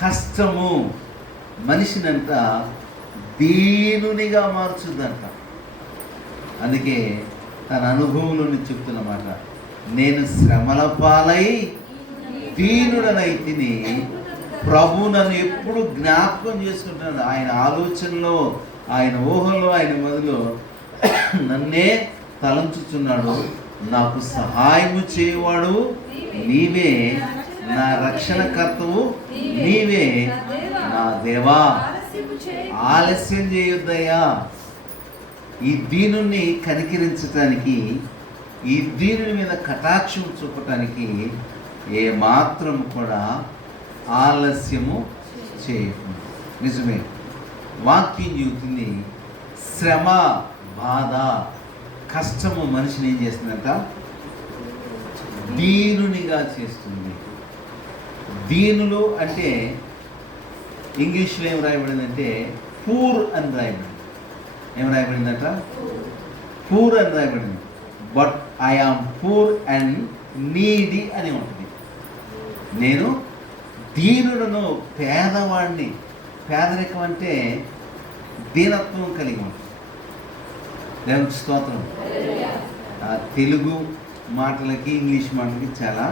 కష్టము మనిషినంట దీనునిగా మార్చుద్దంట. అందుకే తన అనుభవంలోని చెప్తున్నమాట, నేను శ్రమల పాలై దీనుడనైతిని, ప్రభు నన్ను ఎప్పుడు జ్ఞాపకం చేసుకుంటున్నాడు. ఆయన ఆలోచనలో, ఆయన ఊహలో, ఆయన మొదలో నన్నే తలంచుచున్నాడు. నాకు సహాయము చేయవాడు నీవే, నా రక్షణకర్తవు నీవే, నా దేవా ఆలస్యం చేయొద్దయ్యా. ఈ దీనుని కనికరించటానికి, ఈ దీనుని మీద కటాక్షం చూపటానికి ఏ మాత్రం కూడా ఆలస్యము చేయకుండా. నిజమే, వాక్యం చెబుతుంది, శ్రమ, బాధ, కష్టము మనిషిని ఏం చేస్తుందంట? దీనునిగా చేస్తుంది. దీనులు అంటే ఇంగ్లీష్లో ఏం రాయబడిందంటే పూర్ అని రాయబడింది. ఏం రాయబడిందట? పూర్ అని రాయబడింది. But I am poor and needy అని ఉంటుంది. నేను దీనులను, పేదవాడిని. పేదరికం అంటే దీనత్వం కలిగి ఉంటుంది. దేవునికి స్తోత్రం. తెలుగు మాటలకి ఇంగ్లీష్ మాటలకి చాలా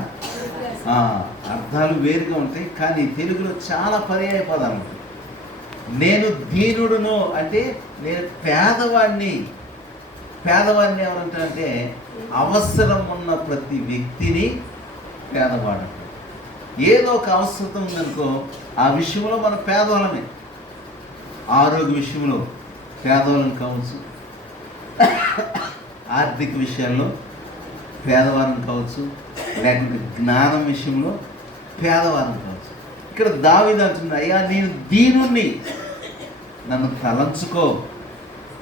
అర్థాలు వేరుగా ఉంటాయి, కానీ తెలుగులో చాలా పర్యాయ పదాలు ఉంటాయి. నేను దీనుడును అంటే నేను పేదవాడిని. పేదవాడిని ఏమంటారంటే అవసరం ఉన్న ప్రతి వ్యక్తిని పేదవాడు. ఏదో ఒక అవసరం ఉందనుకో, ఆ విషయంలో మన పేదవాళ్ళమే. ఆరోగ్య విషయంలో పేదవాళ్ళని కావచ్చు, ఆర్థిక విషయాల్లో పేదవారిని కావచ్చు, లేకుంటే జ్ఞానం విషయంలో పేదవారిని కావచ్చు. ఇక్కడ దావీదు అంటున్నాడు, అయ్యా నేను దీనుణ్ణి, నన్ను తలంచుకో,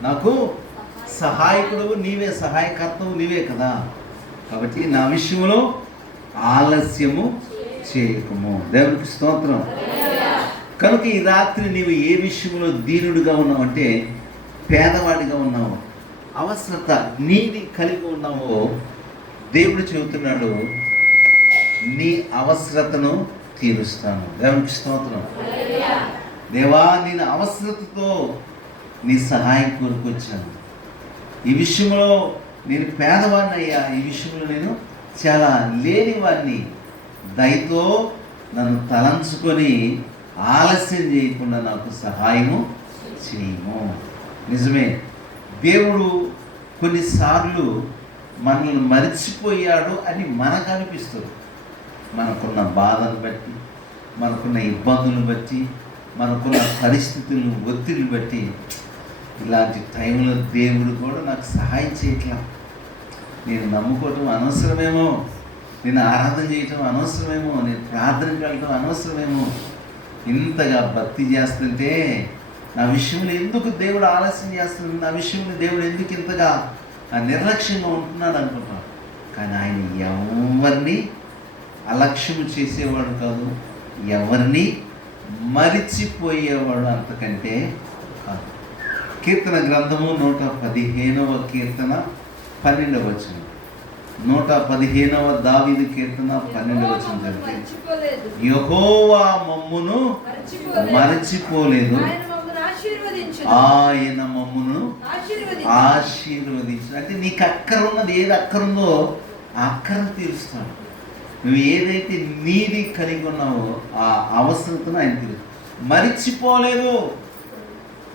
నాకు సహాయకుడు నీవే, సహాయకర్తవు నీవే కదా, కాబట్టి నా విషయంలో ఆలస్యము చేయకము. దేవునికి స్తోత్రం. కనుక ఈ రాత్రి నీవు ఏ విషయంలో దీనుడిగా ఉన్నావు అంటే పేదవాడిగా ఉన్నావు, అవసరత నీది కలిగి ఉన్నావో దేవుడు చెబుతున్నాడు, నీ అవసరతను తీరుస్తాను. దేవునికి స్తోత్రం. దేవా, నేను అవసరతతో నీ సహాయం కోరుకొచ్చాను. ఈ విషయంలో నేను పేదవాడిని అయ్యా, ఈ విషయంలో నేను చాలా లేనివాడిని. దయతో నన్ను తలంచుకొని ఆలస్యం చేయకుండా నాకు సహాయము చేయము. నిజమే, దేవుడు కొన్నిసార్లు మనల్ని మరిచిపోయాడు అని మనకు అనిపిస్తుంది. మనకున్న బాధను బట్టి, మనకున్న ఇబ్బందులను బట్టి, మనకున్న పరిస్థితులను, ఒత్తిడిని బట్టి, ఇలాంటి టైంలో దేవుడు కూడా నాకు సహాయం చేయట్లా, నేను నమ్ముకోవటం అనవసరమేమో, నేను ఆరాధన చేయటం అనవసరమేమో, నేను ప్రార్థనకి వెళ్ళటం అనవసరమేమో, ఇంతగా భక్తి చేస్తుంటే నా విషయంలో ఎందుకు దేవుడు ఆలస్యం చేస్తుంది, నా విషయంలో దేవుడు ఎందుకు ఇంతగా నిర్లక్ష్యంగా ఉంటున్నాడు అనుకుంటున్నాను. కానీ ఆయన ఎవరిని అలక్ష్యం చేసేవాడు కాదు, ఎవరిని మరిచిపోయేవాడు అంతకంటే కాదు. కీర్తన గ్రంథము 115వ కీర్తన 12వ వచనం, 115వ దావీదు కీర్తన 12వ వచనం చదివితే, యెహోవా మమ్మును మరచిపోలేదు, ఆయన మమ్మును ఆశీర్వదించు. అంటే నీకు అక్కర ఉన్నది, ఏది అక్కరుందో ఆ అక్కరను తీరుస్తాడు. నువ్వు ఏదైతే నీది కలిగి ఉన్నావో ఆ అవసరతను ఆయన తీరు. మరిచిపోలేదు,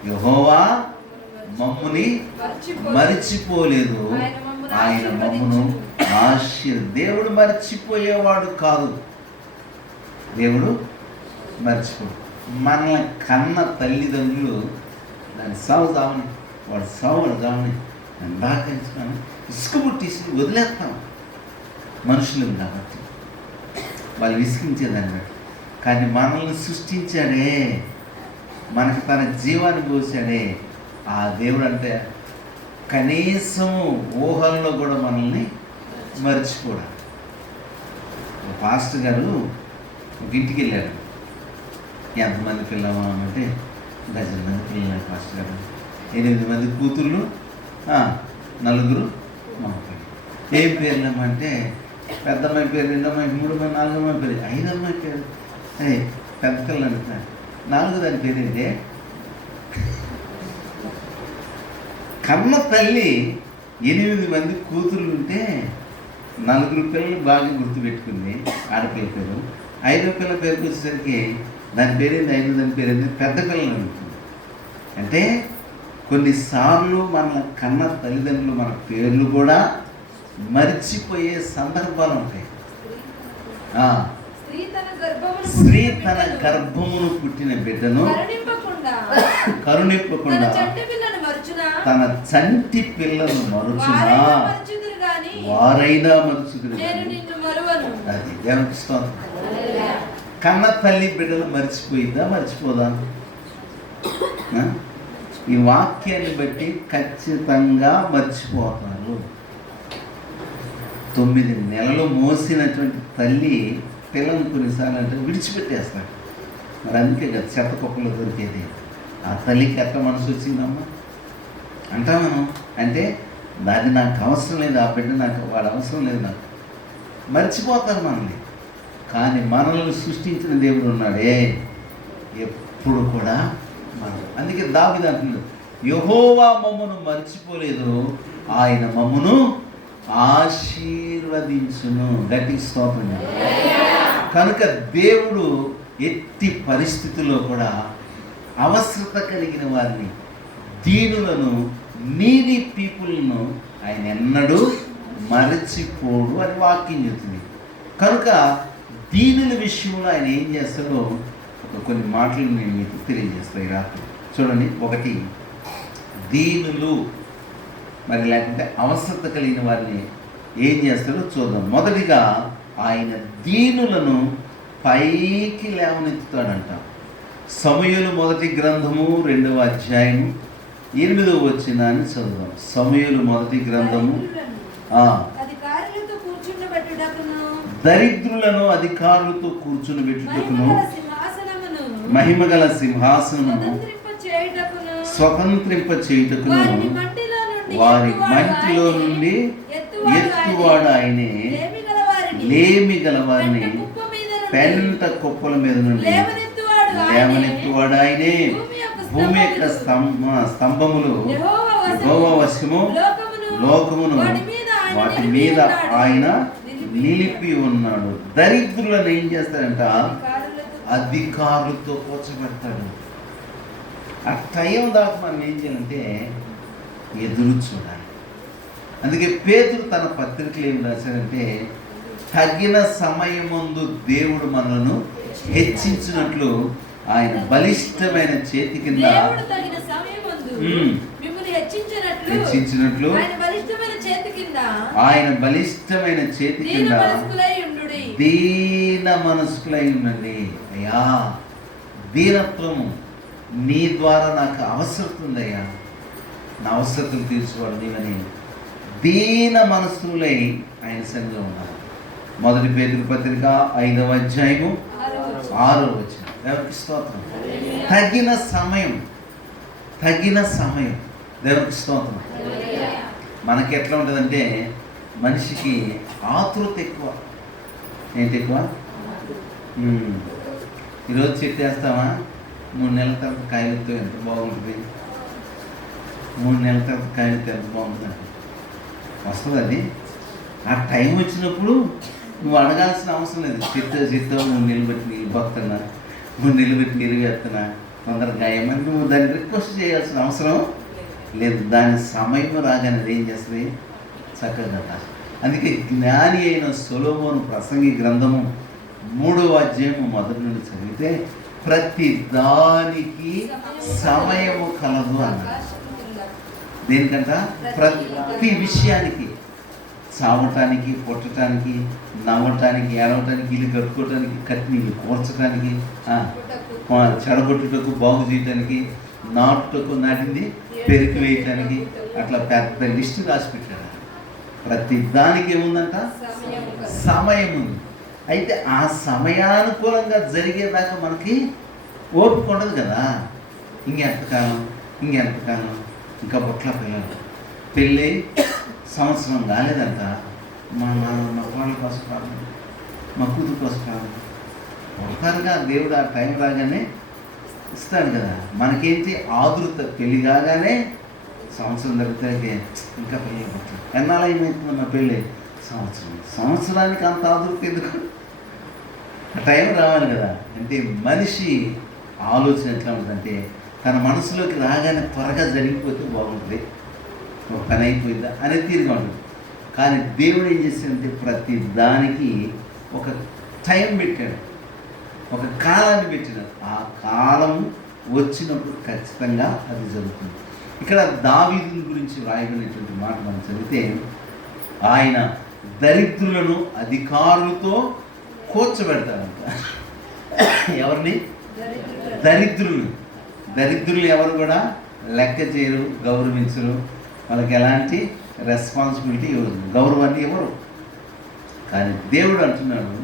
యెహోవా మమ్ముని మరిచిపోలేదు, ఆయన మమ్మును దేవుడు మర్చిపోయేవాడు కాదు. దేవుడు మర్చిపోడు. మనల్ని కన్న తల్లిదండ్రులు దాన్ని సాగు దామని, వాడు సాగుడు దామని దాకించుకొని ఇసుక పుట్టేసి వదిలేస్తాం. మనుషులు కాబట్టి వాళ్ళు విసిగించేదాన్ని. కానీ మనల్ని సృష్టించాడే, మనకు తన జీవాన్ని పోసాడే ఆ దేవుడు అంటే కనీసం ఊహల్లో కూడా మనల్ని మర్చిపోడా. పాస్టర్ గారు ఒక ఇంటికి వెళ్ళారు. ఎంతమంది పిల్లలు అంటే డజన్ మంది పిల్లలు పాస్టర్ గారు. 8 మంది కూతుర్లు, 4 మామూలు. ఏం పేర్లు అంటే పెద్ద అమ్మాయి పేరు, 2 అమ్మాయి, 3 అమ్మాయి, 4 అమ్మాయి పేరు, 5 అమ్మాయి పేరు. అదే పెద్ద పిల్లలు అంటున్నారు. 4 దాని పేరేంటే కన్న తల్లి 8 మంది కూతుర్లు ఉంటే 4 పిల్లలు బాగా గుర్తుపెట్టుకుంది. ఆడపిల్ల పేరు 5వ పిల్ల పేరుకి వచ్చేసరికి దాని పేరేంది, 5 దాని పేరేంది, పెద్ద పిల్లలు అనుకుంటుంది. అంటే కొన్నిసార్లు మన కన్న తల్లిదండ్రులు మన పేర్లు కూడా మర్చిపోయే సందర్భాలు ఉంటాయి. స్త్రీ తన గర్భమును పుట్టిన బిడ్డను కరుణింపకుండా తన చంటి పిల్లను మరుచునా వారైనా మరుచుదురు. అది దేవునికి స్తోత్రం. కన్న తల్లి బిడ్డలు మర్చిపోయిందా, మర్చిపోదా? ఈ వాక్యాన్ని బట్టి ఖచ్చితంగా మర్చిపోతారు. 9 నెలలు మోసినటువంటి తల్లి పిల్లలు కొన్నిసార్లు అంటే విడిచిపెట్టేస్తాడు. మరి అందుకే కదా చెత్త కుప్పలో దొరికేది. ఆ తల్లికి ఎట్లా మనసు వచ్చిందమ్మా అంటా మనం. అంటే అది నాకు అవసరం లేదు, ఆ బిడ్డ నాకు, వాడు అవసరం లేదు నాకు. మర్చిపోతారు మనల్ని. కానీ మనల్ని సృష్టించిన దేవుడు ఉన్నాడే ఎప్పుడు కూడా మనం. అందుకే దావీదు అంటున్నాడు, యెహోవా మమ్మును మర్చిపోలేదు, ఆయన మమ్మును ఆశీర్వదించును. గట్టి స్తోత్రం. కనుక దేవుడు ఎట్టి పరిస్థితుల్లో కూడా అవసరత కలిగిన వారిని, దీనులను, నీడీ పీపుల్ను ఆయన ఎన్నడూ మరచిపోడు అని వాక్యం చెప్తుంది. కనుక దీనుల విషయంలో ఆయన ఏం చేస్తాడో కొన్ని మాటలు నేను మీకు తెలియజేస్తాను రాత్రి. చూడండి, 1 దీనులు మరి లేకుంటే అవసరత కలిగిన వారిని ఏం చేస్తాడో చూద్దాం. మొదటిగా ఆయన దీనులను పైకి లేవనెత్తుతాడంట. సమూయేలు మొదటి గ్రంథము 2వ అధ్యాయము 8వ వచనాన్ని చదువుదాం. సమూయేలు మొదటి గ్రంథము దరిద్రులను అధికారులతో కూర్చునిబెట్టుటకును మహిమగల సింహాసనమును స్వతంత్రింప చేయుటకును వారి మంటిలో నుండి ఎత్తువాడు ఆయనే, లేమి గల వారిని పెంట కుప్పల మీద నుండి లేవనెత్తువాడు ఆయనే. భూమి యొక్క స్తంభములు యెహోవా వశము, లోకమును వాటి మీద ఆయన నిలిపి ఉన్నాడు. దరిద్రులను ఏం చేస్తాడంట? అధికారులతో కూర్చోబెడతాడు. ఆ టైం దాకా మనం ఏం చేయాలంటే ఎదురు చూడాలి. అందుకే పేతురు తన పత్రికలు ఏం రాశాడంటే, తగిన సమయమందు దేవుడు మనలను హెచ్చించినట్లు ఆయన బలిష్టమైన చేతి కింద హెచ్చించినట్లు ఆయన బలిష్టమైన చేతి కింద దీన మనస్కులై ఉండండి. అయ్యా, దీనత్వము నీ ద్వారా నాకు అవసరం ఉందయ్యా, నా అవసరతలు తీర్చుకోవడం నీవని దీన మనస్సులై ఆయన సంఘంలో ఉన్నారు. 1 పేతురు పత్రిక 5వ అధ్యాయము 6వ వచనం. దేవునికి స్తోత్రం. తగిన సమయం, తగిన సమయం. దేవునికి స్తోత్రం. మనకి ఎట్లా ఉంటుందంటే మనిషికి ఆతృత ఎక్కువ. ఏంటి ఎక్కువ? ఈరోజు చెట్టు వేస్తామా, 3 నెలల తర్వాత కాయలతో ఎంత బాగుంటుంది, 3 నెలల తర్వాత కాయలతో ఎంత బాగుంటుంది వస్తుంది. అది ఆ టైం వచ్చినప్పుడు నువ్వు అడగాల్సిన అవసరం లేదు. చెట్టు నువ్వు నిలబెట్టి నీళ్ళు పోతున్నా, నువ్వు నిలబెట్టి నీళ్ళు వేస్తున్నా, తొందరగా గాయమని నువ్వు దాన్ని రిక్వెస్ట్ చేయాల్సిన అవసరం లేదు. దాని సమయం రాగానే ఏం చేస్తుంది? చక్కగా. అందుకే జ్ఞాని అయిన సొలొమోను ప్రసంగి గ్రంథము 3వ అధ్యాయము మొదటి నుండి చదివితే ప్రతి దానికి సమయము కలదు అన్నారు. దేనికంట? ప్రతి విషయానికి. చావటానికి, పుట్టడానికి, నవ్వటానికి, ఏడవటానికి, ఇల్లు కట్టుకోవటానికి, కత్తిని ఇల్లు కూర్చడానికి, చెడగొట్టుటకు, బాగు చేయటానికి, నాటుటకు, నాటింది పెరికి వేయటానికి, అట్లా పెద్ద లిస్టు రాసి పెట్టాడు. ప్రతి దానికి ఏముందంట? సమయం ఉంది. అయితే ఆ సమయానుకూలంగా జరిగేదాకా మనకి ఓపిక ఉండదు కదా. ఇంకెంతకాలం, ఇంకా బొట్ల పిల్లలు పెళ్ళి సంవత్సరం కాలేదంట, మా వాళ్ళ కోసం కాదు, మా కూతురు కోసం కాదు, పుడతారుగా, దేవుడు ఆ టైం రాగానే ఇస్తాడు కదా. మనకేంటి ఆదురత, పెళ్ళి కాగానే సంవత్సరం జరిగితే ఇంకా పెళ్ళి పుట్టారు, ఎన్నాళ్ళు ఏమవుతుంది మా పెళ్ళి, సంవత్సరానికి అంత ఆదురత ఎందుకు? టైం రావాలి కదా. అంటే మనిషి ఆలోచన ఎట్లా ఉంటుందంటే తన మనసులోకి రాగానే త్వరగా జరిగిపోతే బాగుంటుంది, ఒక పని అయిపోయిందా అనేది తీరుగా ఉంటుంది. కానీ దేవుడు ఏం చేశాడంటే ప్రతి దానికి ఒక టైం పెట్టాడు, ఒక కాలాన్ని పెట్టాడు. ఆ కాలం వచ్చినప్పుడు ఖచ్చితంగా అది జరుగుతుంది. ఇక్కడ దావీదు గురించి రాయబడినటువంటి మాట మనం చదివితే, ఆయన దరిద్రులను అధికారులతో కూర్చోబెడతాడంట. ఎవరిని? దరిద్రులు ఎవరు కూడా లెక్క చేయరు, గౌరవించరు, వాళ్ళకి ఎలాంటి రెస్పాన్సిబిలిటీ ఇవ్వరు, గౌరవాన్ని ఇవ్వరు. కానీ దేవుడు అంటున్నాడు,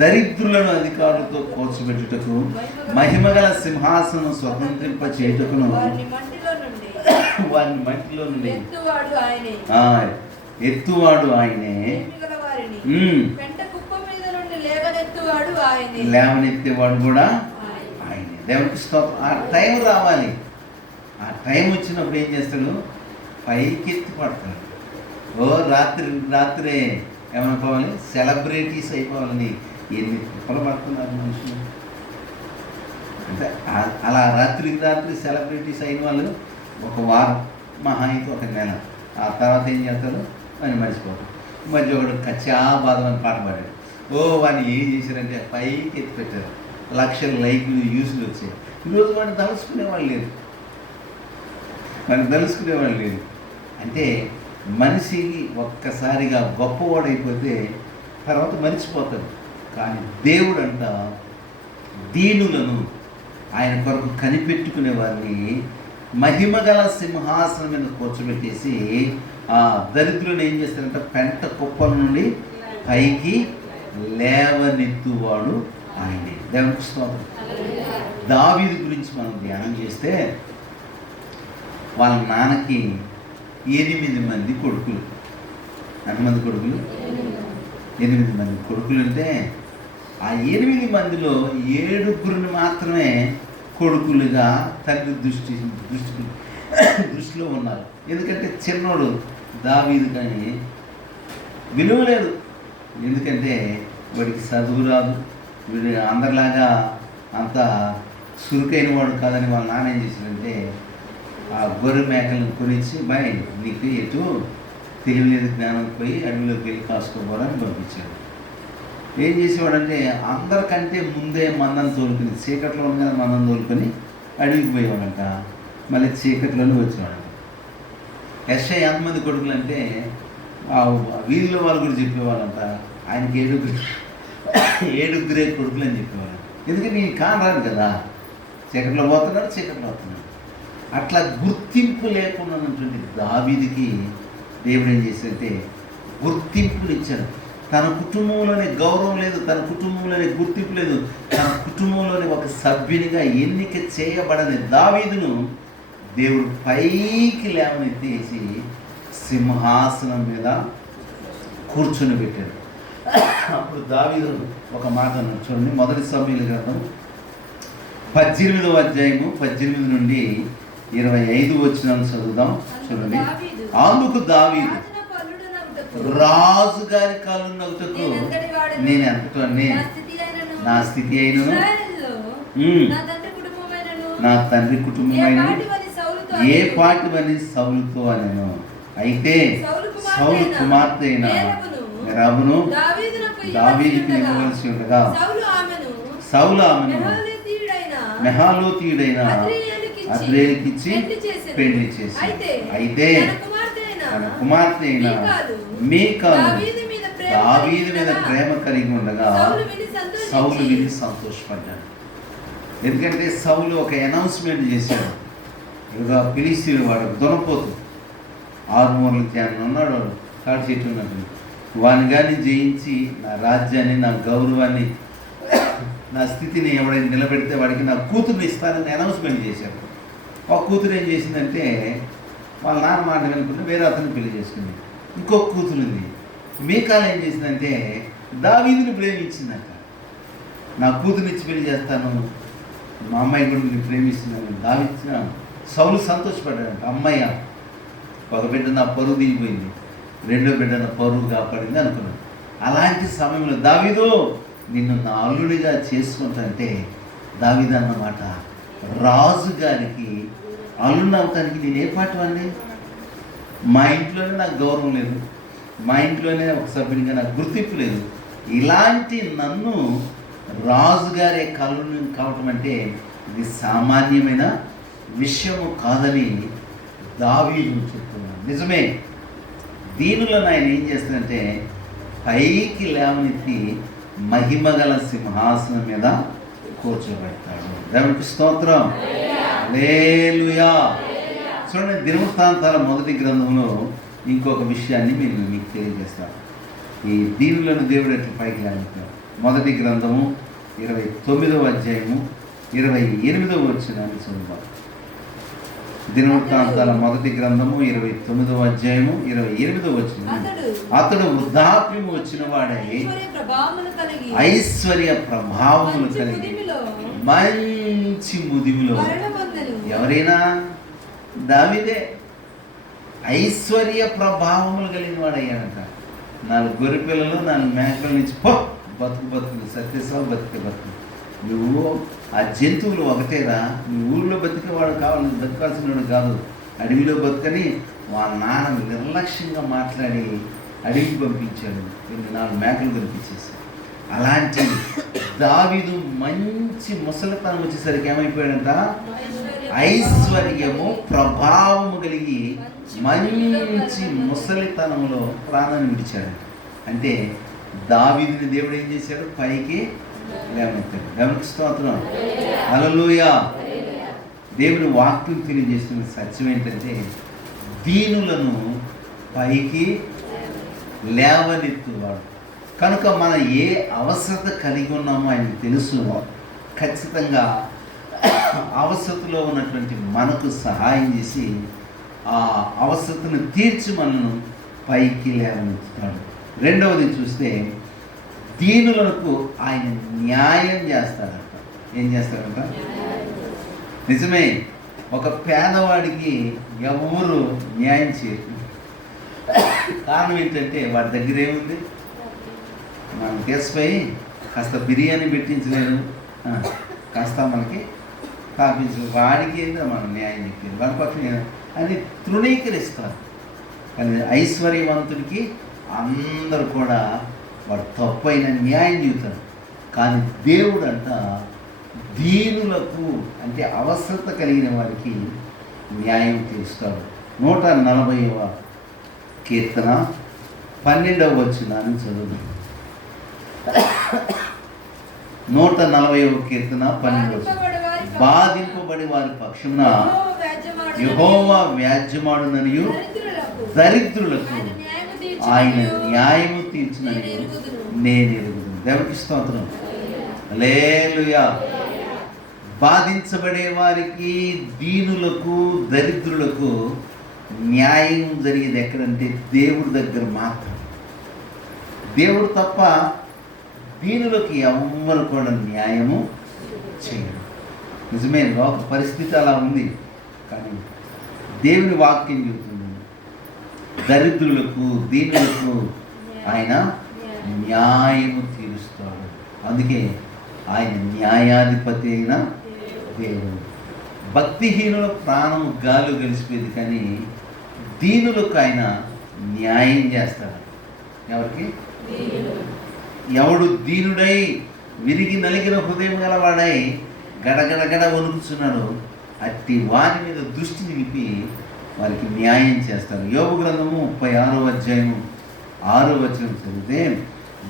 దరిద్రులను అధికారులతో కూర్చోబెట్టుటకు, మహిమగల సింహాసనం స్వతంత్రింప చేయుటకును, వారిని మట్టిలో నుండి ఎత్తువాడు ఆయనే, లేవనెత్తేవాడు కూడా ఆయనే. దేవునికి స్తోత్రం. ఆ టైం రావాలి. ఆ టైం వచ్చినప్పుడు ఏం చేస్తాడు? పైకెత్తి పడతాడు. ఓ రాత్రే ఏమైపోవాలి? సెలబ్రిటీస్ అయిపోవాలని ఎన్ని తిప్పలు పడుతున్నారు మనుషులు. అంటే అలా రాత్రి సెలబ్రిటీస్ అయిన వాళ్ళు ఒక వారం, మహా అయితే ఒక నెల, ఆ తర్వాత ఏం చేస్తారు? అని మర్చిపోతారు. మధ్య ఒకడు కచ్చా బాధం అని పాట పాడాడు. వాడిని ఏం చేశారంటే పైకి ఎత్తి పెట్టారు, లక్షల లైక్లు, వ్యూస్లు వచ్చాయి. ఈరోజు వాడిని తలుసుకునేవాళ్ళు లేదు. అంటే మనిషికి ఒక్కసారిగా గొప్పవాడైపోతే తర్వాత మర్చిపోతాడు. కానీ దేవుడు అంట దీనులను, ఆయన కొరకు కనిపెట్టుకునే వారిని మహిమగల సింహాసనం మీద కూర్చోబెట్టేసి ఆ దరిద్రులను ఏం చేస్తారంటే పెంట కుప్పల నుండి పైకి లేవనెత్తువాడు ఆయనే. దేవునికి స్తోత్రం. దావీదు గురించి మనం ధ్యానం చేస్తే, వాళ్ళ నాన్నకి 8 మంది కొడుకులు. ఎంతమంది కొడుకులు? 8 మంది కొడుకులు. అంటే ఆ 8 మందిలో 7 మాత్రమే కొడుకులుగా తండ్రి దృష్టిలో ఉన్నారు. ఎందుకంటే చిన్నోడు దావీదు కానీ విలువ లేదు. ఎందుకంటే వాడికి చదువు రాదు, వీడు అందరిలాగా అంత చురుకైన వాడు కాదని వాళ్ళ నాన్న ఏం చేశాడంటే ఆ గొర్రె మేకలను కొనిచ్చి, బాయ్ నీకు ఎటు తెలియలేదు, జ్ఞానం పోయి అడవిలోకి వెళ్ళి కాసుకోపోవాలని పంపించాడు. ఏం చేసేవాడంటే అందరికంటే ముందే మందం తోలుకొని, చీకట్లో ఉండగానే మందం తోలుకొని అడవికి పోయేవాడంట. మళ్ళీ చీకట్లోనే వచ్చేవాడంట. యెషయా ఎంతమంది కొడుకులు అంటే వీధిలో వాళ్ళు కూడా చెప్పేవాళ్ళంట, ఆయనకి 7 కొడుకులు అని చెప్పేవాళ్ళు. ఎందుకంటే నేను కానరాడు కదా, చీకట్లో పోతున్నాడు. అట్లా గుర్తింపు లేకుండా ఉన్నటువంటి దావీదుకి దేవుడు ఏం చేశాడంటే గుర్తింపునిచ్చాడు. తన కుటుంబంలోనే గౌరవం లేదు, తన కుటుంబంలోనే గుర్తింపు లేదు, తన కుటుంబంలోనే ఒక సభ్యునిగా ఎన్నిక చేయబడని దావీదును దేవుడు పైకి లేవనెత్తేసి సింహాసనం మీద కూర్చొని పెట్టాడు. అప్పుడు దావీదు ఒక మాట అన్నాడు. చూడండి, 1 సమూయేలు గ్రంథం 18వ అధ్యాయము 18 నుండి 25 వచనాలు చదువుదాం. చూడండి, అందుకు దావీదు, రాజు గారి కాళ్ళు నవ్వుటకు నేను ఎంతటోనే, నా స్థితి అయినను నా తండ్రి కుటుంబమైన ఏ పాటివని సౌలుతో అనెను. అయితే సౌలు కుమార్తె అయిన మెరాబును దావీదుకి ఇవ్వవలసి ఉండగా సౌలు ఆమెను మెహాలోతీయుడైన అద్రియేలుకిచ్చి పెళ్లి చేసి, అయితే తన కుమార్తె అయిన మీకాలు దావీదు మీద ప్రేమ కలిగి ఉండగా సౌలు విని సంతోషపడ్డాడు. ఎందుకంటే సౌలు ఒక అనౌన్స్మెంట్ చేశాడు, ఇక ఫిలిష్తీయుడు వాడు దొనపోతు 6 మూరల ధ్యానం ఉన్నాడు, వాడు కాడు చెట్టు ఉన్నట్టు, వాని కానీ జయించి నా రాజ్యాన్ని, నా గౌరవాన్ని, నా స్థితిని ఎవడైనా నిలబెడితే వాడికి నా కూతుర్ని ఇస్తానని అనౌన్స్మెంట్ చేశాడు. ఆ కూతురు ఏం చేసిందంటే వాళ్ళ నాన్న మాట వినుకుంటే వేరే అతను పెళ్లి చేసుకుంది. ఇంకొక కూతురు ఉంది. మీకాలు ఏం చేసిందంటే దావీదుని ప్రేమించిందంట. నా కూతురినిచ్చి పెళ్లి చేస్తాను, మా అమ్మాయి కూడా నేను ప్రేమిస్తున్నాను. దావీదు సౌలు సంతోషపడ్డాడు. అమ్మాయి ఒక బిడ్డ నా పరువు దిగిపోయింది, రెండో బిడ్డ నా పరువు కాపాడింది అనుకున్నాడు. అలాంటి సమయంలో దావీదు నిన్ను నా అల్లుడిగా చేసుకుంటాంటే, దావీదు అన్నమాట రాజు గారికి అల్లుడిని అవటానికి నేను ఏ పాటవాడిని? మా ఇంట్లోనే నాకు గౌరవం లేదు, మా ఇంట్లోనే ఒక సభ్యునిగా నాకు గుర్తింపు లేదు. ఇలాంటి నన్ను రాజుగారే కళ్ళు కావటం అంటే ఇది సామాన్యమైన విషయము కాదని దావీదు చెప్తున్నాడు. నిజమే, దీనిలో ఆయన ఏం చేస్తాడంటే పైకి లేవనెత్తి మహిమగల సింహాసనం మీద కూర్చోబెడతాడు. దేవునికి స్తోత్రం, హల్లెలూయా. చూడండి, దినవృత్తాంతాల 1వ గ్రంథంలో ఇంకొక విషయాన్ని మీకు తెలియజేస్తాను. ఈ దీనిలోని దేవుడు ఎట్లా పైకి లేవనెత్తాడు. 1వ గ్రంథము 29వ అధ్యాయము 28వ వచనాన్ని చదువుతాం. దినవృత్తాంతాల 1వ గ్రంథము 29వ అధ్యాయము 28వ వచనం. అతడు వృద్ధాప్యము వచ్చిన వాడై ఐశ్వర్య ప్రభావములు కలిగి మంచి ముదిములో, ఎవరైనా దావీదే ఐశ్వర్య ప్రభావములు కలిగిన వాడయ్యాడంట. 4 గొర్రె పిల్లలు 4 మేకల నుంచి బతుకు సత్యసావు బతుకు. నువ్వు ఆ జంతువులు ఒకటేరా, నువ్వు ఊళ్ళో బతికేవాడు కావాలి, బతకాల్సిన వాడు కాదు. అడవిలో బతుకని వాళ్ళ నాన్న నిర్లక్ష్యంగా మాట్లాడి అడవికి పంపించాడు. 4 మేకలు కనిపించేసి. అలాంటి దావీదు మంచి ముసలితనం వచ్చేసరికి ఏమైపోయాడంట? ఐశ్వర్యము ప్రభావము కలిగి మంచి ముసలితనంలో ప్రాణాన్ని విడిచాడు. అంటే దావీదుని దేవుడు ఏం చేశాడు? పైకి లేవనెత్తాడు. దేవునికి స్తోత్రం, హల్లెలూయా. దేవుని వాక్యం తెలియజేస్తున్న సత్యం ఏంటంటే దీనులను పైకి లేవనెత్తువాడు. కనుక మనం ఏ అవసరత కలిగి ఉన్నామో ఆయనకు తెలుసు. ఖచ్చితంగా అవసరతలో ఉన్నటువంటి మనకు సహాయం చేసి ఆ అవసరతను తీర్చి మనను పైకి లేవనెత్తుతాడు. రెండవది చూస్తే దీనులకు ఆయన న్యాయం చేస్తాడంట. ఏం చేస్తాడంట? నిజమే, ఒక పేదవాడికి ఎవరు న్యాయం చేయరు. కారణం ఏంటంటే వాడి దగ్గర ఏముంది? మనం కేసుపై కాస్త బిర్యానీ పెట్టించలేను, కాస్త మనకి తాపించు, వాడికి ఏంటో మనం న్యాయం చెప్పేది, వాడి పక్షం అని తృణీకరిస్తారు. కానీ ఐశ్వర్యవంతుడికి అందరూ కూడా వాడు తప్పైన న్యాయం చెబుతారు. కానీ దేవుడు అంట దీనులకు, అంటే అవసరత కలిగిన వారికి న్యాయం తీరుస్తాడు. 140వ కీర్తన 12వ వచనాన్ని చదువు. 140వ కీర్తన 12వ వచనం. బాధింపబడి వారి పక్షమున యెహోవా వ్యాజ్యమాడుననియు దరిద్రులకు ఆయన న్యాయము తీర్చునని నేను ఎరుగుదును. దేవునికి స్తోత్రం, హల్లెలూయా. బాధించబడే వారికి, దీనులకు, దరిద్రులకు న్యాయం జరిగేది ఎక్కడంటే దేవుడి దగ్గర మాత్రం. దేవుడు తప్ప దీనులకు ఎవ్వరు కూడా న్యాయము చేయడు. నిజమే, లోక పరిస్థితి అలా ఉంది. కానీ దేవుని వాక్యం చెబుతుంది దరిద్రులకు, దీనులకు ఆయన న్యాయము తీరుస్తాడు. అందుకే ఆయన న్యాయాధిపతి అయిన దేవుడు. భక్తిహీనుల ప్రాణం గాలు కలిసిపోయింది, కానీ దీనులకు ఆయన న్యాయం చేస్తాడు. ఎవరికి? ఎవడు దీనుడై విరిగి నలిగిన హృదయం గలవాడై గడగడగడ వణుకుతున్నాడు, అట్టి వారి మీద దృష్టి నిలిపి వారికి న్యాయం చేస్తారు. యోబు గ్రంథము 36వ అధ్యాయము 6వ వచనం చదివితే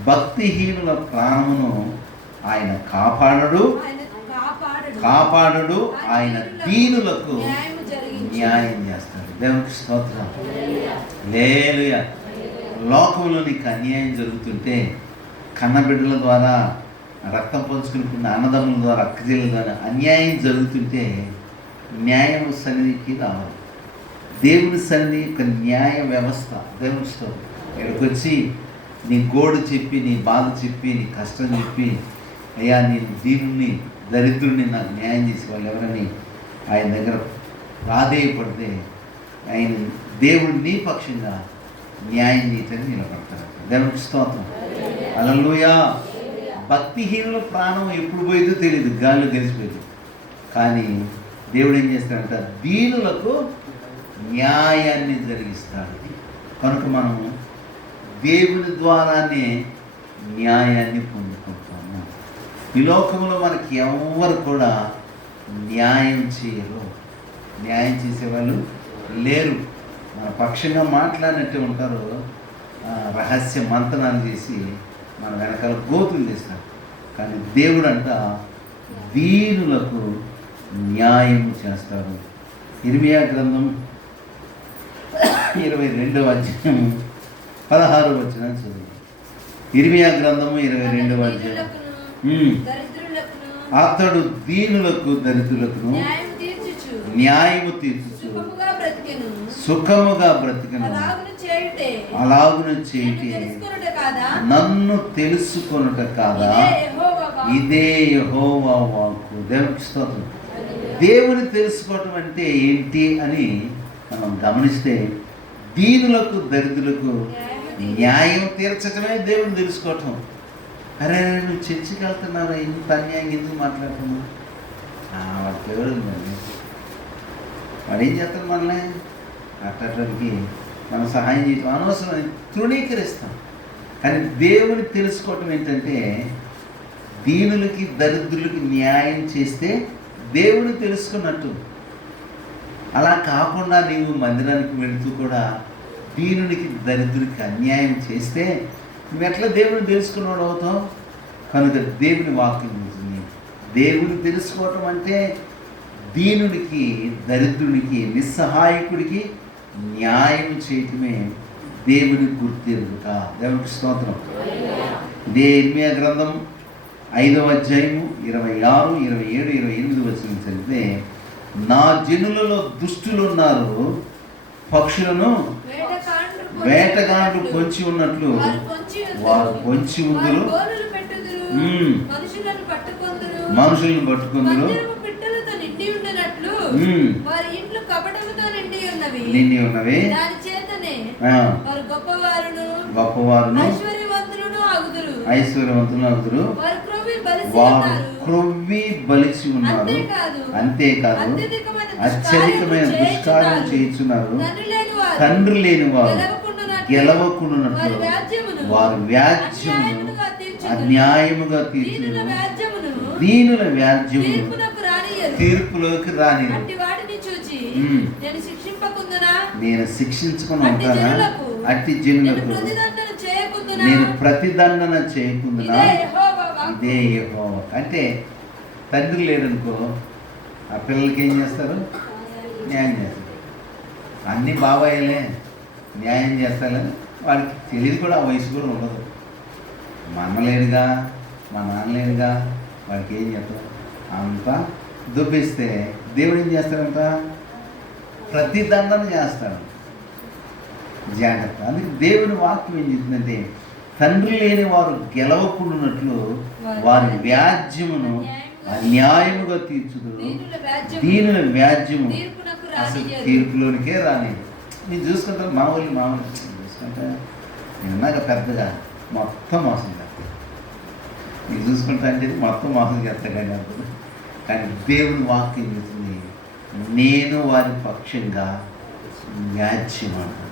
భక్తిహీనుల ప్రాణమును ఆయన కాపాడడు, ఆయన దీనులకు న్యాయం చేస్తాడు. దేవునికి స్తోత్రం, హల్లెలూయా. లోకంలో నీకు అన్యాయం జరుగుతుంటే, కన్నబిడ్డల ద్వారా, రక్తం పంచుకున్న అన్నదమ్ముల ద్వారా, అక్కజీల ద్వారా అన్యాయం జరుగుతుంటే న్యాయం సన్నిధికి రావాలి. దేవుని సన్నిధి ఒక న్యాయ వ్యవస్థ. దేవుని స్తోత్రం. ఇక్కడికి వచ్చి నీ గోడు చెప్పి, నీ బాధ చెప్పి, నీ కష్టం చెప్పి అయ్యా నేను దీనుని దరిద్రుడిని నాకు న్యాయం చేసే వాళ్ళు ఎవరని ఆయన దగ్గర ప్రాధేయపడితే ఆయన దేవుడు నీ పక్షంగా న్యాయం చేయటని నిలబడతారు. దేవునికి స్తోత్రం. హల్లెలూయా. భక్తిహీనుల ప్రాణం ఎప్పుడు పోయిందో తెలియదు, గాల్లో తెలిసిపోయింది. కానీ దేవుడు ఏం చేస్తాడంట, దీనులకు న్యాయాన్ని జరిగిస్తాడు. కనుక మనం దేవుని ద్వారానే న్యాయాన్ని పొందుకుంటాము. ఈ లోకంలో మనకి ఎవరు కూడా న్యాయం చేయరు, న్యాయం చేసేవాళ్ళు లేరు. మన పక్షంగా మాట్లాడినట్టే ఉంటారు, రహస్య మంతనాలు చేసి మన వెనకాల గోతులు చేస్తారు. కానీ దేవుడు అంట దీనులకు న్యాయం చేస్తాడు. ఇర్మియా గ్రంథం 22వ అధ్యాయం 16వ వచనం చదువు. ఇర్మియా గ్రంథము 22వ అధ్యాయం. అతడు దీనులకు దరిద్రులకు న్యాయము తీర్చుచు సుఖముగా బ్రతికెను. అలాగున చేయుటే నన్ను తెలుసుకొనుట కాదా, ఇదే యెహోవా వాక్కు. దేవునికి స్తోత్రం. దేవుని తెలుసుకోవటం అంటే ఏంటి అని మనం గమనిస్తే, దీనులకు దరిద్రులకు న్యాయం తీర్చటమే దేవుని తెలుసుకోవటం. అరే నువ్వు చర్చికి వెళ్తున్నావు, ఇంత అన్యాయం ఎందుకు మాట్లాడుతున్నావు? వాడికి ఎవరు ఉందండి, వాడు ఏం చేస్తాడు? మనల్ని అట్టడికి మనం సహాయం చేయటం అనవసరం, తృణీకరిస్తాం. కానీ దేవుని తెలుసుకోవటం ఏంటంటే, దీనులకి దరిద్రులకి న్యాయం చేస్తే దేవుని తెలుసుకున్నట్టు. అలా కాకుండా నీవు మందిరానికి వెళుతూ కూడా దీనునికి దరిద్రుడికి అన్యాయం చేస్తే నువ్వు ఎట్లా దేవుని తెలుసుకున్నాడు అవుతావు? కనుక దేవుని వాక్యం ఉంటుంది. దేవుని తెలుసుకోవటం అంటే దీనునికి దరిద్రునికి నిస్సహాయకుడికి న్యాయం చేయటమే దేవుని గుర్తింపుట. దేవునికి స్తోత్రం. ఇదే ఇర్మియా గ్రంథం 5వ అధ్యాయము 26, 27, 28 వచనం చదివితే, నా జనులలో దుష్టులు ఉన్నారు, పక్షులను వేటగాండ్రు పొంచి ఉన్నట్లు వారు పొంచి ఉందురు, మనుషులను పట్టుకుందరు, నిండి ఉన్నవి, గొప్పవారును ఐశ్వర్యవంతులు అగుదురు, వారు క్రొవ్వి బలిచి ఉన్నారు. అంతేకాదు అత్యధికమైన దుష్కార్యం చేయుచున్నారు. తండ్రి లేని వారు గెలవకుండునట్లు వారు వ్యాజ్యమును అన్యాయముగా తీర్చును. దీనుల వ్యాజ్యమును తీర్పులోకి రాని నేను శిక్షించుకుని ఉంటానా? అట్టి జనులకు నేను ప్రతిదండన చేయకుందునా? ఇదే యెహోవా. అంటే తండ్రి లేడనుకో, ఆ పిల్లలకి ఏం చేస్తారు? న్యాయం చేస్తారు. అన్నీ బాబాయ్యలే న్యాయం చేస్తారని వాడికి తెలియదు కూడా, ఆ వయసు కూడా ఉండదు. మా అమ్మ లేడుగా, మా నాన్న లేడుగా, వాడికి ఏం చేస్తారు? అంతా దుబ్బిస్తే దేవుడు ఏం చేస్తాడంట? ప్రతిదండన చేస్తాడు. జాగ్రత్త. అందుకే దేవుని వాక్యం ఏం చెప్తుందంటే, తండ్రి లేని వారు గెలవకుండునట్లు వారి వ్యాజ్యమును అన్యాయముగా తీర్చుదురు. దీనుల వ్యాజ్యము అసలు తీర్పులోనికే రాని. నేను చూసుకుంటాను, మామూలు చూసుకుంటా, నిన్నాక పెద్దగా మొత్తం మోసం చేస్తాను. నేను చూసుకుంటా అంటే మొత్తం మోసం చేస్తాను. కానీ దేవుని వాక్యం చెప్తుంది, నేను వారి పక్షంగా వ్యాజ్యమాడతాను.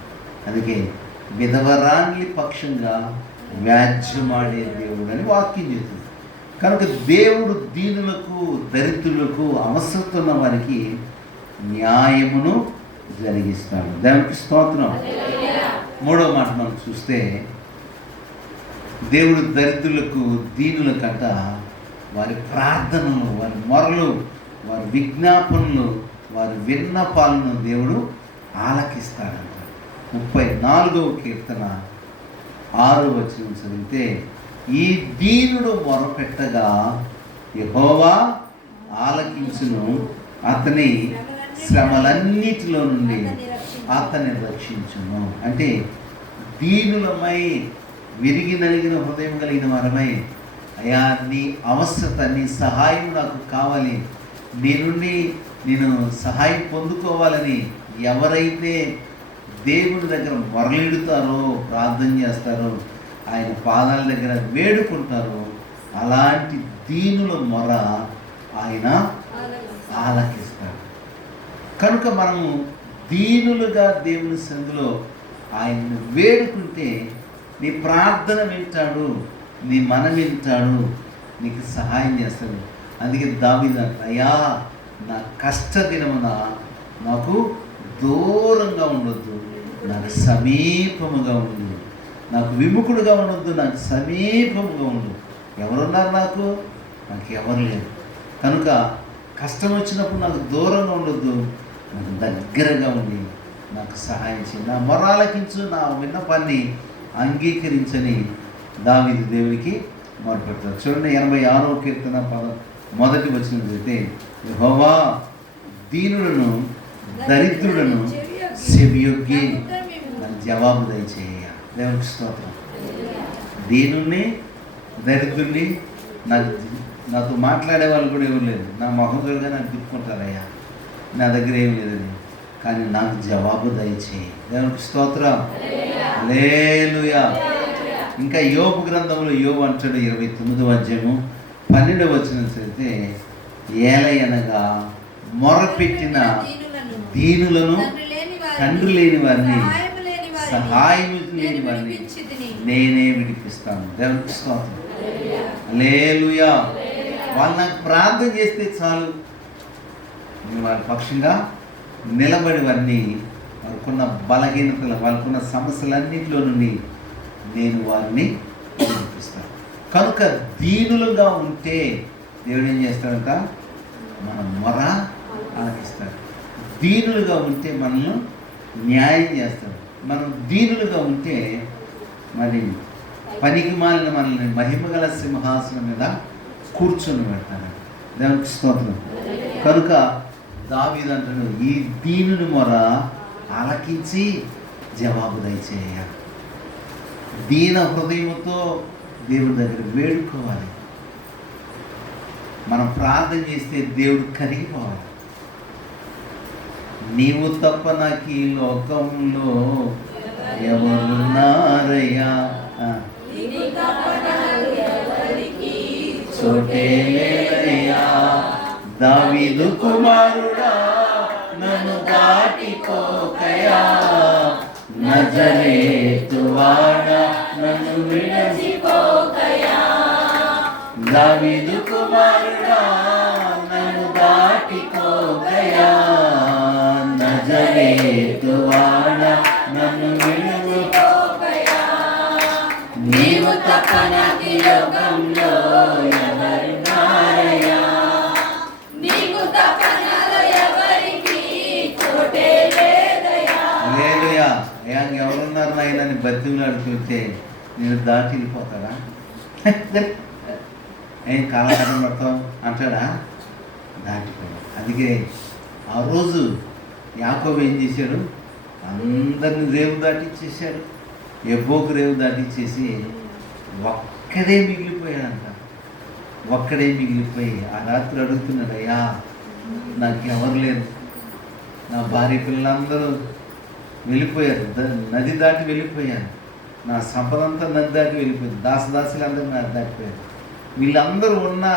అందుకే విధవరాన్లి పక్షంగా వ్యాజ్యమాడే దేవుడు అని వాక్యం చెప్తుంది. కనుక దేవుడు దీనులకు దరిద్రులకు అవసరత ఉన్న వారికి న్యాయమును జరిగిస్తాడు. దేవునికి స్తోత్రం. 3వ మాట మనం చూస్తే, దేవుడు దరిద్రులకు దీనులకంట వారి ప్రార్థనలు, వారి మొరలు, వారి విజ్ఞాపనలు, వారి విన్నపాలను దేవుడు ఆలకిస్తాడంట. 34వ కీర్తన 6వ వచనం చదివితే, ఈ దీనుడు మొరపెట్టగా యెహోవా ఆలకించును, అతని శ్రమలన్నిటిలో నుండి అతన్ని రక్షించును. అంటే దీనులమై విరిగి నలిగిన హృదయం కలిగిన వారమై అయ్యా నీ అవసరత, నీ సహాయం నాకు కావాలి, నీ నుండి నేను సహాయం పొందుకోవాలని ఎవరైతే దేవుని దగ్గర మొరలిడుతారో, ప్రార్థన చేస్తారో, ఆయన పాదాల దగ్గర వేడుకుంటారో, అలాంటి దీనుల మొర ఆయన ఆలకిస్తాడు. కనుక మనము దీనులుగా దేవుని సందులో ఆయన్ని వేడుకుంటే నీ ప్రార్థన వింటాడు, నీ మనం వింటాడు, నీకు సహాయం చేస్తాడు. అందుకే దావీదు అంటాడు, అయ్యా నా కష్ట దినమున నాకు దూరంగా ఉండొద్దు, నాకు సమీపముగా ఉండు, నాకు విముఖుడుగా ఉండొద్దు, నాకు సమీపముగా ఉండు. ఎవరున్నారు నాకు ఎవరు లేరు. కనుక కష్టం వచ్చినప్పుడు నాకు దూరంగా ఉండొద్దు, నాకు దగ్గరగా ఉండి నాకు సహాయం చేయి, నా మొరాలకించు, నా విన్నపాన్ని అంగీకరించని దావీదు దేవునికి మొరపెడతాడు. చూడండి 86వ కీర్తన 1 వచనం చదివితే, యెహోవా దీనులను దరిద్రులను చెవియొగ్గి నాకు జవాబు దయచేయ. దేవునికి స్తోత్రం. దీనుల్ని దరిద్రుల్ని నాతో మాట్లాడే వాళ్ళు కూడా ఎవరు లేదు. నా మొహం చూడగా నాకు తిప్పుకుంటారయ్యా, నా దగ్గర ఏం లేదని, కానీ నాకు జవాబు దయచేయి. దేవునికి స్తోత్రం. హల్లెలూయా. ఇంకా యోబు గ్రంథంలో యోబు అంటాడు 29వ అధ్యాయము 12వ వచనం చదివితే, ఏలయనగా మొరపెట్టిన దీనులను, తండ్రి లేని వారిని, సహాయం లేని వారిని నేనే విడిపిస్తాను. దేవునికి స్తోత్రం. హల్లెలూయా. వాళ్ళు నాకు ప్రార్థన చేస్తే చాలు, నేను వాళ్ళ పక్షంగా నిలబడి వారిని, వాళ్ళకున్న బలహీనతలు, వాళ్ళకున్న సమస్యలన్నింటిలో నుండి నేను వారిని విడిపిస్తాను. కనుక దీనులుగా ఉంటే దేవుడు ఏం చేస్తాడంట, మన మొర ఆలకిస్తాడు. దీనులుగా ఉంటే మనల్ని న్యాయం చేస్తాడు. మనం దీనులుగా ఉంటే మరి పనికి మాలిన మనల్ని మహిమగల సింహాసనం మీద కూర్చొని పెడతాడు. దేవునికి స్తోత్రం. కనుక దావీదు అంటాడు, ఈ దీనుని మొర ఆలకించి జవాబు దయచేయ. దీన హృదయంతో దేవుడి దగ్గర వేడుకోవాలి. మనం ప్రార్థన చేస్తే దేవుడు కరిగిపోవాలి. నీవు తప్ప నాకు ఈ లోకంలో ఎవరున్నారయ్యా, చోటే లేదయ్యా, దావీదు కుమారుడా నన్ను దాటిపోకయా, నజరేతువాడా నన్ను విడిచిపోకయా, దావీదు కుమారుడా నన్ను దాటిపోకయా, నజరేతువాడా నన్ను విడిచిపోకయా, నీవు తప్ప నాకు లోకంలో ఎవరున్నారయ్యా, నీకు తప్ప నాలో ఎవరికి చోటే లేదయ్యా. హల్లెలూయా. ఎవరున్నారు నాయన అని బతిమలాడుతుంటే నేను దాటి వెళ్ళిపోతాడా? ఏం కాలం పడతాం అంటాడా? దాటిపోయాడు. అందుకే ఆ రోజు యాకోబు ఏం చేశాడు, అందరిని రేవు దాటిచ్చేసాడు. ఎబ్బోకు రేవు దాటిచ్చేసి ఒక్కడే మిగిలిపోయాడంట. ఒక్కడే మిగిలిపోయి ఆ రాత్రి అడుగుతున్నాడు, అయ్యా నాకు ఎవరు లేరు, నా భార్య పిల్లలందరూ వెళ్ళిపోయారు, నది దాటి వెళ్ళిపోయారు, నా సంపద అంతా నది దాటి వెళ్ళిపోయింది, దాసదాసులు అందరూ నది దాటిపోయారు, వీళ్ళందరూ ఉన్నా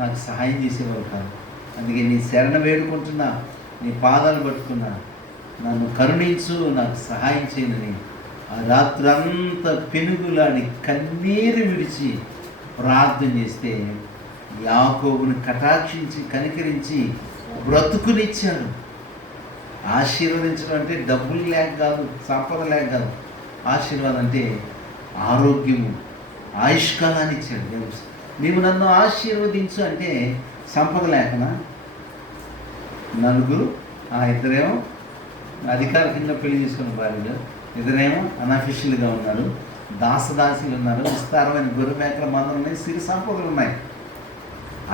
నాకు సహాయం చేసేవారు కాదు. అందుకే నీ శరణ వేడుకుంటున్నా, నీ పాదాలు పట్టుకున్నా, నన్ను కరుణించు, నాకు సహాయం చేయనని ఆ రాత్రంతా పెనుగులాడి కన్నీరు విడిచి ప్రార్థన చేస్తే యాకోబుని కటాక్షించి కనికరించి బ్రతుకునిచ్చాడు. ఆశీర్వదించడం అంటే డబ్బులు లేక కాదు, సంపద లేక కాదు. ఆశీర్వాదం అంటే ఆరోగ్యము, ఆయుష్కాలాన్ని ఇచ్చాడు దేవుడు. నీవు నన్ను ఆశీర్వదించు అంటే సంపద లేకనా? నలుగురు, ఇద్దరేమో అధికారికంగా పెళ్లి చేసుకున్న భార్యలు, ఇద్దరేమో అన్అఫిషియల్గా ఉన్నారు, దాసదాసులు ఉన్నారు, విస్తారమైన గొర్రె మేకల మందలు ఉన్నాయి, సిరి సంపదలు ఉన్నాయి.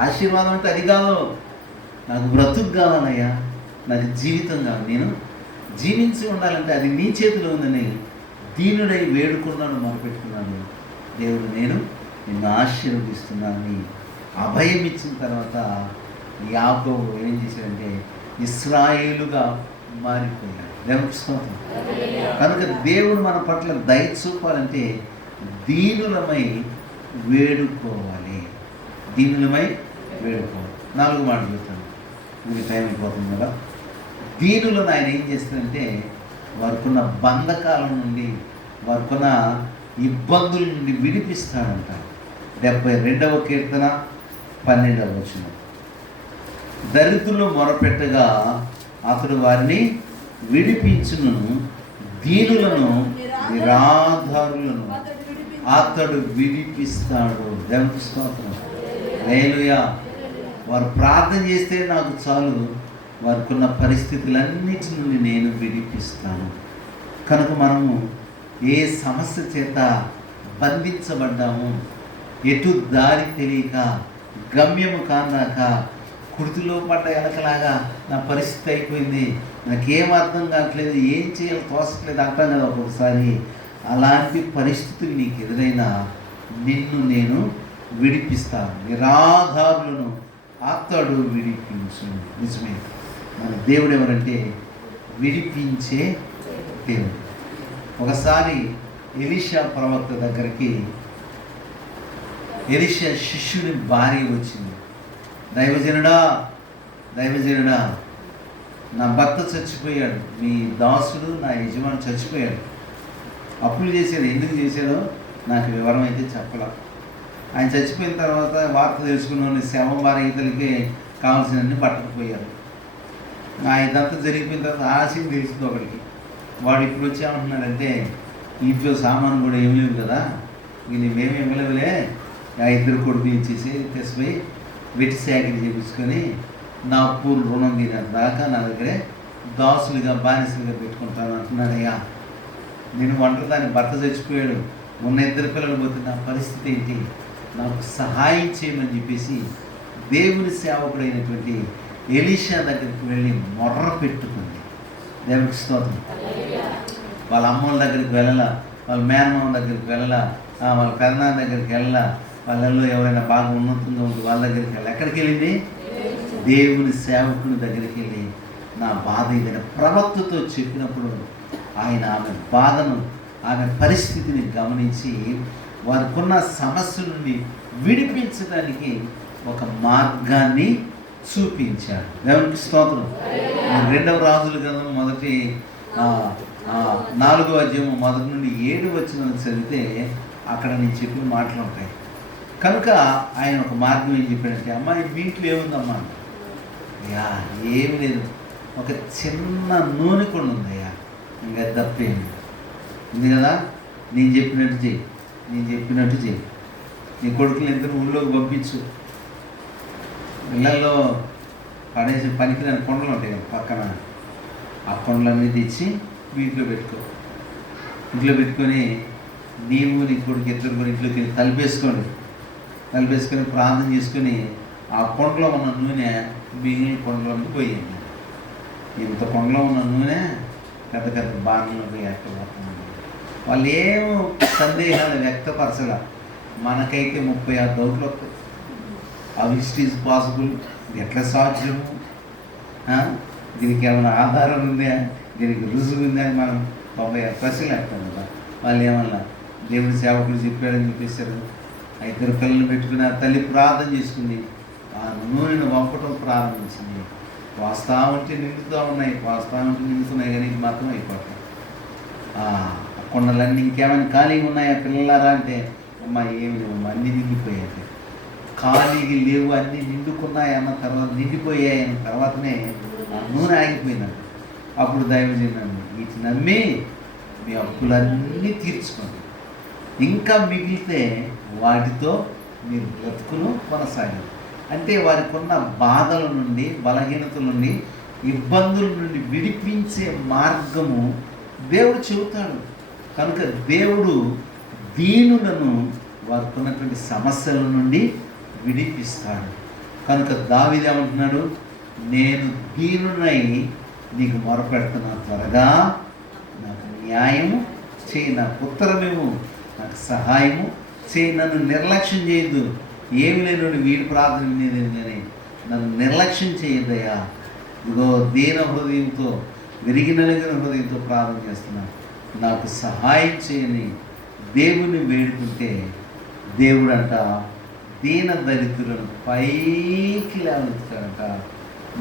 ఆశీర్వాదం అంటే అది కాదు, నాకు బ్రతుకు కావాలయ్యా, నాకు జీవితం కావాలి, నేను జీవించి ఉండాలంటే అది నీ చేతిలో ఉందని దీనుడై వేడుకున్నాను, మొరపెట్టుకున్నాను. దేవుడు నేను నిన్ను ఆశీర్వదిస్తున్నానని అభయం ఇచ్చిన తర్వాత యాకోబు ఏం చేశాడంటే ఇశ్రాయేలుగా మారిపోయాడు. దేవునికి స్తోత్రం. కనుక దేవుడు మన పట్ల దయ చూపాలంటే దీనులమై వేడుకోవాలి. దీనులమై వేడుకోవాలి. 4 మాటలు చెప్తాను, మీకు టైం అయిపోతుంది కదా. దీనులను ఆయన ఏం చేస్తారంటే వారికున్న బంధకాల నుండి, వారికున్న ఇబ్బందుల నుండి విడిపిస్తాడంట. 72వ కీర్తన 12వ వచనం. దరిద్రులు మొరపెట్టగా అతడు వారిని విడిపించును, దీనులను నిరాధారులను అతడు విడిపిస్తాడు. దేవునికి స్తోత్రం. హల్లెలూయా. వారు ప్రార్థన చేస్తే నాకు చాలు, వారికున్న పరిస్థితులన్నిటి నుండి నేను విడిపిస్తాను. కనుక మనము ఏ సమస్య చేత బంధించబడ్డాము, ఎటు దారి తెలియక, గమ్యము కానాక, కుర్తిలో పడ్డ ఎలకలాగా నా పరిస్థితి అయిపోయింది, నాకేం అర్థం కావట్లేదు, ఏం చేయాలో తోసట్లేదు అంటాం కదా ఒక్కొక్కసారి. అలాంటి పరిస్థితులు నీకు ఎదురైనా నిన్ను నేను విడిపిస్తాను. నిరాధారులను అతడు విడిపించు. నిజమే, మన దేవుడు ఎవరంటే విడిపించే దేవుడు. ఒకసారి ఎలీషా ప్రవక్త దగ్గరికి ఎలీషా శిష్యుని భార్య వచ్చింది. దైవజనుడా, దైవజనుడా, నా భర్త చచ్చిపోయాడు, మీ దాసుడు నా యజమాని చచ్చిపోయాడు. అప్పులు చేశాడు, ఎందుకు చేశాడో నాకు వివరం అయితే చెప్పలా. ఆయన చచ్చిపోయిన తర్వాత వార్త తెలుసుకున్న శవం వారి ఈతలకి కావాల్సినవన్నీ పట్టకపోయారు. ఇదంతా జరిగిపోయిన తర్వాత ఆశయం తెలిసింది ఒకడికి. వాడు ఇప్పుడు వచ్చి ఏమంటున్నాడంటే, ఇంట్లో సామాను కూడా ఏం లేవు కదా, మేమేమి ఇవ్వలేవులే, ఆ 2 కొడుకులు ఇచ్చేసి తెసిపోయి వెట్టి సేకరి చేపించుకొని నా పూర్వ రుణం తీరిన దాకా నా దగ్గరే దాసులుగా బానిసలుగా పెట్టుకుంటాను అంటున్నాడయ్యా. నేను ఒంటరిదాన్ని, భర్త చచ్చిపోయాడు, ఉన్న 2 పిల్లలు పోతే నా పరిస్థితి ఏంటి, నాకు సహాయం చేయమని చెప్పేసి దేవుని సేవకుడైనటువంటి ఎలీషా దగ్గరికి వెళ్ళి మొర్ర పెట్టుకుంది. దేవునికి స్తోత్రం. వాళ్ళ అమ్మల దగ్గరికి వెళ్ళాల, వాళ్ళ మేనమామ దగ్గరికి వెళ్ళాల, వాళ్ళ పెదనాన్న దగ్గరికి వెళ్ళాల, వాళ్ళల్లో ఎవరైనా బాగా ఉన్నతంగా ఉంటుంది వాళ్ళ దగ్గరికి వెళ్ళి, ఎక్కడికి వెళ్ళింది? దేవుని సేవకుని దగ్గరికి వెళ్ళి నా బాధ ఏదైనా ప్రవక్తతో చెప్పినప్పుడు ఆయన ఆమె బాధను, ఆమె పరిస్థితిని గమనించి వారికున్న సమస్య నుండి విడిపించడానికి ఒక మార్గాన్ని చూపించాడు. దేవునికి స్తోత్రం. 2వ రాజుల గ్రంథం 4వ అధ్యాయం 1 నుండి 7 వచనాలు చదివితే అక్కడ నేను చెప్పిన మాటలు ఉంటాయి. కనుక ఆయన ఒక మార్గం ఏం చెప్పాడంటే, అమ్మాయి మీ ఇంట్లో ఏముందమ్మా? అయ్యా ఏమి లేదు, ఒక చిన్న నూనె కొండ ఉందయ్యా, ఇంకా తప్పేమి ఉంది కదా, నేను చెప్పినట్టు చెయ్యి, నేను చెప్పినట్టు చెయ్యి, నీ కొడుకులు 2 ఊళ్ళోకి పంపించు, ఇళ్ళల్లో పడేసి పనికిరాని కొండలు ఉంటాయి పక్కన, ఆ కొండలన్నీ తెచ్చి వీటిలో పెట్టుకో, ఇంట్లో పెట్టుకొని నీవు నీ కొడుకు 2 కూడా ఇంట్లోకి వెళ్ళి తలిపేసుకొని ప్రార్థన చేసుకొని ఆ కొండలో ఉన్న నూనె మిగిలిన కొండలోకి పోయింది. ఇంత కొండలో ఉన్న నూనె పెద్ద పెద్ద బాణలో పోయి ఎక్కబోతుంది. వాళ్ళు ఏమో సందేహాలు వ్యక్తపరచగా మనకైతే 36 డౌట్లు వస్తాయి. అవి ఇట్ ఈజ్ పాసిబుల్, ఎట్లా సాధ్యము, దీనికి ఏమైనా ఆధారం ఉందా, దీనికి రుజువు ఉందా అని మనం 96 ప్రశ్నలు వేస్తాం కదా. వాళ్ళు ఏమన్నా దేవుడి సేవకులు చెప్పారని చెప్పేశారు. 2 పిల్లలు పెట్టుకుని ఆ తల్లి ప్రార్థన చేసుకుంది, ఆ నూనెను వంపటం ప్రారంభించింది. వాస్తా ఉంటే నిండుతున్నాయి కానీ ఇది మాత్రం అయిపోతాయి. ఆ కొండలన్నీ ఇంకేమైనా ఖాళీగా ఉన్నాయా పిల్లలారా అంటే, అమ్మ ఏమి లేవు, అన్నీ నిండిపోయాయి. ఖాళీగా లేవు, అన్నీ నిండుకున్నాయి అన్న తర్వాత, నిండిపోయాయి అన్న తర్వాతనే ఆ నూనె ఆగిపోయినట్టు. అప్పుడు దైవజనుడు, వీటిని నమ్మి మీ అప్పులన్నీ తీర్చుకోండి, ఇంకా మిగిలితే వాటితో మీరు బ్రతుకును కొనసాగండి. అంటే వారికి ఉన్న బాధల నుండి, బలహీనతల నుండి, ఇబ్బందుల నుండి విడిపించే మార్గము దేవుడు చెబుతాడు. కనుక దేవుడు దీనులను వారికి ఉన్నటువంటి సమస్యల నుండి విడిపిస్తాడు. కనుక దావీదు ఏమంటున్నాడు, నేను దీనునై నీకు మొరపెడుతున్నా, త్వరగా నాకు న్యాయము చేయి, నాకు ఉత్తరమేమో, నాకు సహాయము నన్ను నిర్లక్ష్యం చేయొద్దు. ఏమి లేని వీడి ప్రార్థన వినేదని నన్ను నిర్లక్ష్యం చేయొద్దయ్యా. ఇదిగో దీన హృదయంతో, విరిగి నలిగిన హృదయంతో ప్రార్థన చేస్తున్నా, నాకు సహాయం చేయని దేవుని వేడుకుంటే దేవుడంట దీన దరిద్రులను పైకి లేవనెత్తుతాడంట.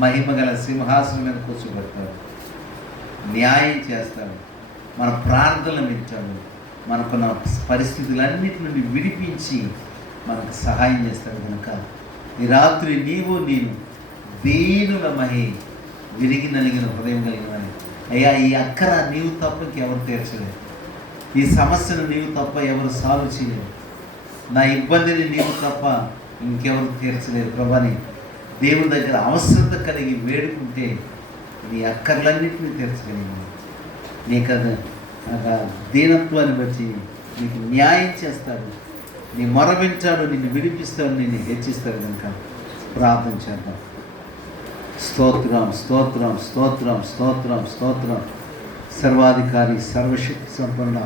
మహిమ గల సింహాసనం మీద కూర్చోబెడతాడు, న్యాయం చేస్తాడు, మన ప్రార్థనలు వింటాడు, మనకున్న పరిస్థితులన్నిటి నుండి విడిపించి మనకు సహాయం చేస్తాడు. కనుక ఈ రాత్రి నీవు నేను దీనుల మహి, విరిగి నలిగిన హృదయం కలిగిన అయ్యా, ఈ అక్కర నీవు తప్ప ఇంకెవరు తీర్చలేదు, ఈ సమస్యను నీవు తప్ప ఎవరు సాల్వ్ చేయలేరు, నా ఇబ్బందిని నీవు తప్ప ఇంకెవరు తీర్చలేరు ప్రభాని దేవుని దగ్గర అవసరత కలిగి వేడుకుంటే నీ అక్కర్లన్నింటినీ తీర్చగలిగింది. నీకు దీనత్వాన్ని బట్టి నీకు న్యాయం చేస్తాడు, నీ మొర వింటాడు, నిన్ను విడిపిస్తాడు, నిన్ను హెచ్చిస్తాడు. కనుక ప్రార్థన చేద్దాం. స్తోత్రం స్తోత్రం స్తోత్రం స్తోత్రం స్తోత్రం. సర్వాధికారి, సర్వశక్తి సంపన్న